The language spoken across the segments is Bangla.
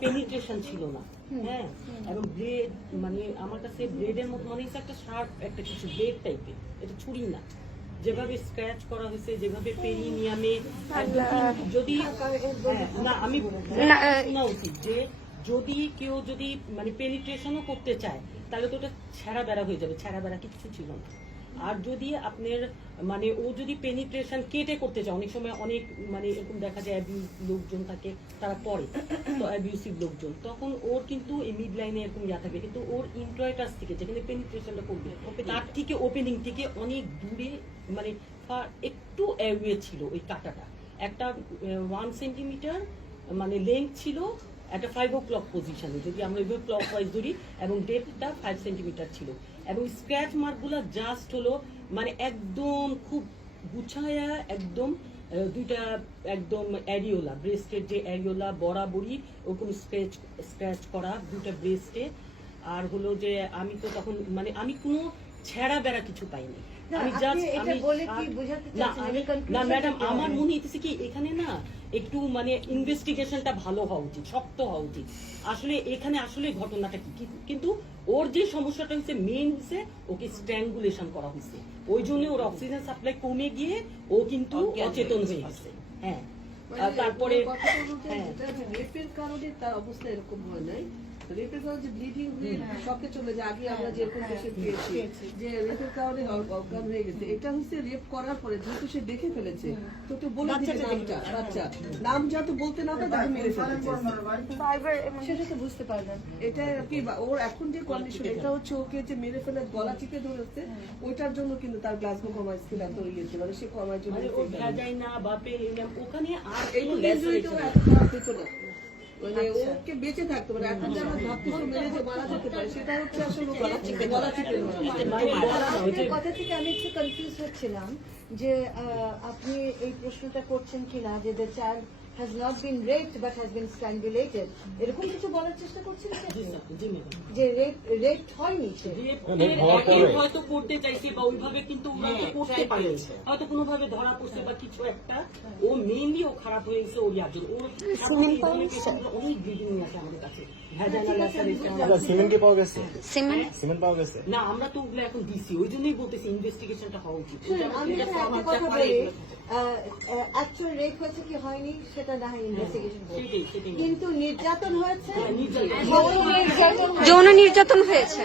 পেনিট্রেশন ছিল না। হ্যাঁ? এবং ব্লেড মানে আমার কাছে ব্লেডের মতো মনে হচ্ছে একটা শার্প একটা কিছু ব্লেড টাইপের এটা ছুরি না। যেভাবে স্ক্র্যাচ করা হয়েছে যেভাবে পেরিনিয়ামে যদি হ্যাঁ, না আমি শোনা উচিত যে যদি কেউ যদি মানে পেনিট্রেশনও করতে চায় তাহলে তো ওটা ছেঁড়া বেড়া হয়ে যাবে। ছেঁড়া বেড়া কিছু ছিল না। আর যদি আপনার মানে ও যদি পেনিট্রেশন কেটে করতে চায়, অনেক সময় অনেক মানে এরকম দেখা যায় অ্যাবিউজ লোকজন থাকে, তারা পরে তো অ্যাবিউসিভ লোকজন, তখন ওর কিন্তু এই মিড লাইনে এরকম ইয়া থাকবে কিন্তু ওর ইন্ট্রয়টাস থেকে যেখানে পেনিট্রেশনটা করবে তার থেকে ওপেনিং থেকে অনেক দূরে মানে একটু অ্যাওয়ে ছিল ওই কাটাটা। একটা ওয়ান সেন্টিমিটার মানে লেন্থ ছিল, একটা ফাইভ ও ক্লক পজিশনে যদি আমরা এভাবে ক্লক ওয়াইজ ধরি, এবং ডেপটা ফাইভ সেন্টিমিটার ছিল। এবং স্ক্র্যাচ মার্কগুলো জাস্ট হলো মানে একদম খুব গুছায়া একদম দুইটা একদম অ্যারিওলা ব্রেস্টের যে অ্যারিওলা বরাবরই ওরকম স্ক্র্যাচ স্ক্র্যাচ করা দুইটা ব্রেস্টে আর হলো যে আমি তো তখন মানে আমি কোনো ছেঁড়া বেড়া কিছু পাইনি। আমি জাস্ট আমি বলে কি বোঝাতে না ম্যাডাম আমার মনে হইতেছে কি এখানে না একটু মানে ইনভেস্টিগেশনটা ভালো হওয়া উচিত শক্ত হওয়া উচিত। আসলে এখানে আসলে ঘটনাটা কি? কিন্তু ওর যে সমস্যাটা হচ্ছে মেন হচ্ছে ওকে স্ট্র্যাঙ্গুলেশন করা হয়েছে ওই জন্য ওর অক্সিজেন সাপ্লাই কমে গিয়ে ও কিন্তু অচেতন হয়ে গেছে। হ্যাঁ। মানে তারপরে ওর কথা হলো যে হ্যাঁ কারণে তার অবস্থা এরকম হয় নাই। রেপের কারণে যে ব্লিডিং হয়ে শকে চলে যায়। আগে আমরা যেরকম পেশেন্ট পেয়েছি যে রেপের কারণে অজ্ঞান হয়ে গেছে। এটা হচ্ছে রেপ করার পরে যেহেতু সে দেখে ফেলেছে তো তো বলে দিবে নামটা বাচ্চা। নাম যাতে বলতে না পারে তাকে মেরে ফেলেছে। সেটা তো বুঝতে পারলেন এটা কি ওর এখন যে কন্ডিশন এটা হচ্ছে ওকে যে মেরে ফেলে গলা চিপে ধরেছে ওইটার জন্য কিন্তু তার গ্লাসগো কমাই স্কিল এত ইয়েছে মানে সে কমার জন্য ও পেরিনিয়াম ওখানে আর এই না। মানে ওকে বেঁচে থাকতে পারে। এখন যেন আমরা মেরে যে মারা যেতে পারে সেটা হচ্ছে আসলে গলা চিপে কথা থেকে আমি একটু কনফিউজ হচ্ছিলাম যে আহ, আপনি এই প্রশ্নটা করছেন কিনা যে the child has not been raped but has been strangulated এরকম কিছু বলার চেষ্টা করছেন যে রেপ রেপ হয়নি সে। হয়তো করতে চাইছে বা ওইভাবে কিন্তু ওরা করতে পারে। হয়তো কোনোভাবে ধরা পড়ছে বা কিছু একটা। ও মেইনলি ও খারাপ হয়ে ওর অনেক ব্লিডিং নিয়ে আমাদের কাছে। না আমরা তো ওগুলো এখন দিছি। ওই জন্যই বলতেছি ইনভেস্টিগেশনটা হওয়া উচিত। অ্যাকচুয়াল রেপ হয়েছে কি হয়নি সেটা না হয় কিন্তু নির্যাতন হয়েছে হ্যাঁ, যৌন নির্যাতন হয়েছে।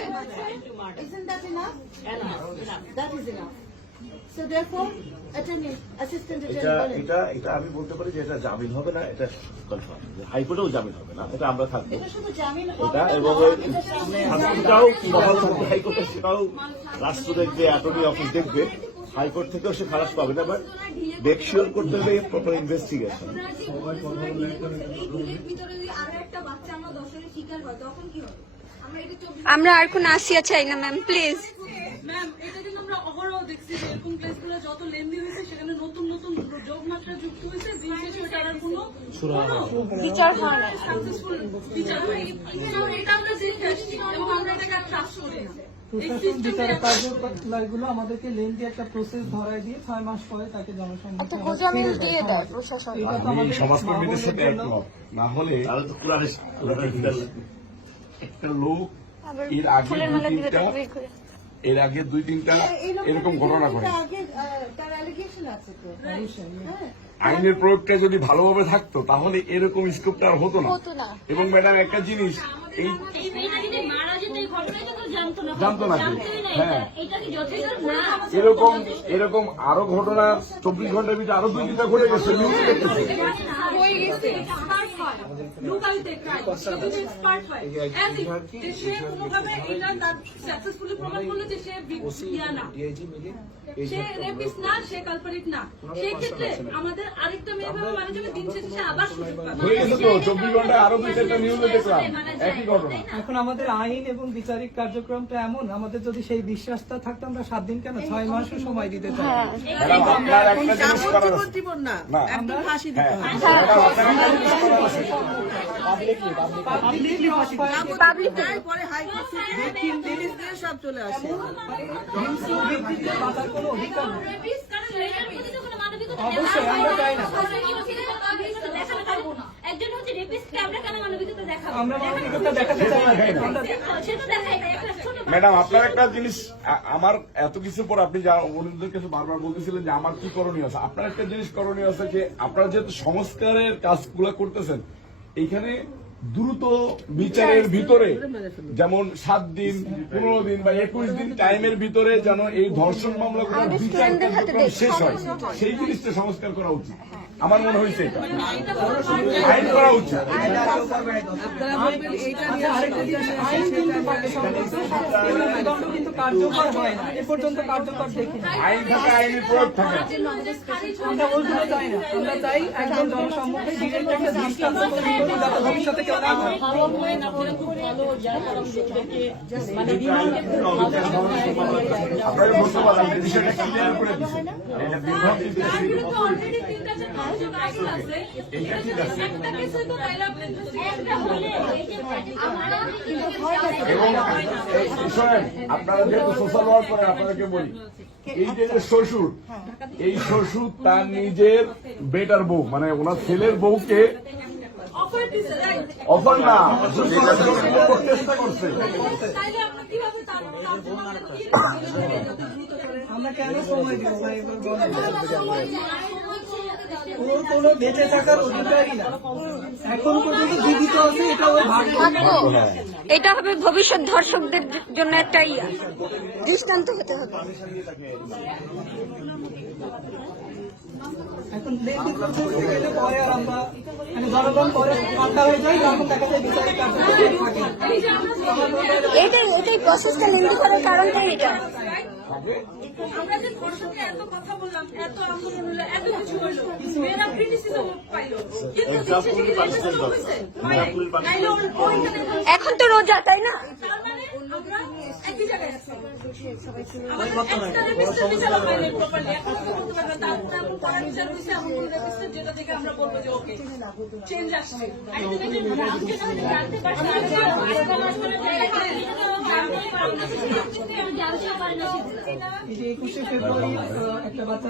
আমি বলতে পারি যে এটা জামিন হবে না এটা কনফার্ম হাইকোর্টেও জামিন হবে না এটা আমরা থাকব। এটা শুধু জামিন হবে এটা না, এবং এটা শাস্তিটাও বহাল থাকবে হাইকোর্টে সেটাও রাষ্ট্র দেখবে অ্যাটর্নি অফিস দেখবে। হাইকোর্ট থেকেও সে খালাস পাবে না বাট দেখশিওর করতে হবে প্রপার ইনভেস্টিগেশন ভিতরে যদি আরও একটা বাচ্চা আমরা দর্শনের শিকার হয় তখন কি হবে? আমরা এটা আর কোন আসিয়া চাই না ম্যাম প্লিজ ম্যাম এটা কিন্তু আমরা অহরহ দেখছি যে এরকম কেসগুলো যত লেন্দি হয়েছে সেখানে নতুন নতুন যোগ মাত্রা যুক্ত হয়েছে দিন শেষে ওটার কোনো বিচার হয় না। সাকসেসফুল বিচার হয়নি এটা আমরা দেখে আসছি এবং আমরা এটাকে আর ট্রাস্ট করি না। এই কার্যকলাপগুলো আমাদেরকে লেন্দি একটা প্রসেস ধরায় দিয়ে ছয় মাস পরে তাকে না হলে একটা লোক এর আগে করে এর আগে দুই তিনটা এরকম ঘটনা ঘটে তো হ্যাঁ। আইনের প্রয়োগটা যদি ভালোভাবে থাকতো তাহলে এরকম স্কোপটা আর হতো না। এবং ম্যাডাম একটা জিনিস এই মারা যেতে এই ঘটনা কিন্তু জানতো না কেউ। হ্যাঁ। এটা। এটা কি যথেষ্ট না এরকম এরকম আরও ঘটনা চব্বিশ ঘণ্টার ভিতরে আরও দুই তিনটা ঘটে গেছে। নিউজ দেখতেছি হয়ে। গেছে হয় লুকাইতে ক্রাইম সেটা কিন্তু হয়। As if সে কোনোভাবে এটা তার সাকসেসফুলি প্রমাণ করল যে সে বি- না। সে রেপিস্ট না সে কালপারিট না। সেই ক্ষেত্রে আমাদের আরেকটা মেয়ে ভাবে মানে যাবে দিন শেষে আবার সুযোগ পাবে। হয়ে গেছে তো চব্বিশ ঘন্টায় আরও দুই চারটা নিউজে দেখলাম। একই ঘটনা। এখন আমাদের আইন এবং বিচারিক কার্যক্রমটা এমন আমাদের যদি সেই বিশ্বাসটা থাকতো আমরা সাত দিন কেন ছয় মাসও সময় দিতে চাই ম্যাডাম সব চলে আসে অবশ্যই, আমরা চাই না। ম্যাডাম আপনার একটা জিনিস আমার এত কিছু পর আপনি যা অন্যদের কাছে বারবার বলতেছিলেন যে আমার কি করণীয় আছে আপনার একটা জিনিস করণীয় আছে যে আপনারা যেহেতু সংস্কারের কাজগুলো করতেছেন এইখানে দ্রুত বিচারের ভিতরে যেমন সাত দিন পনেরো দিন বা একুশ দিন টাইমের ভিতরে যেন এই ধর্ষণ মামলাগুলো বিচার শেষ হয় সেই জিনিসটা সংস্কার করা উচিত। আমার মনে হয়েছে আইন করা উচিত। আইন থাকে আইনের প্রয়োগ থাকে ভবিষ্যতে আপনারা বিষয়টা ক্লিয়ার করে এটা আছে। এবং শোনেন যেহেতু সোশ্যাল ওয়ার্ক করেন আপনাদেরকে বলি। এই যে শ্বশুর। এই শ্বশুর তার নিজের বেটার বউ মানে ওনার ছেলের বউকে অফার না চেষ্টা করছে। আমরা কেন সময় দিব ভাই ওর কোনো বেঁচে থাকার অধিকারই না এখন পর্যন্ত জীবিত আছে এটা ওই ভাগ্য এটা হবে ভবিষ্যৎ ধর্ষকদের জন্য একটা ইয়া দৃষ্টান্ত হতে হবে এখন দেখি প্রসেস গেলে পরে আর আমরা মানে জনগণ পরে ঠান্ডা হয়ে যায় যখন দেখা যায় বিচারিক কার্যক্রম থাকে না। এটাই এটাই প্রসেসটা লেন্দি করার কারণটাই এটা আমরা যে এত কথা বললাম এত আন্দোলন হলো এত কিছু হলো মেয়েরা ক্রিটিসিজম পাইলো। হয় ওইখানে এখন তো রোজা তাই না? মানে আমরা যেটা থেকে বলব যে ওকে চেঞ্জ আসছে। এই যে একটা বাচ্চা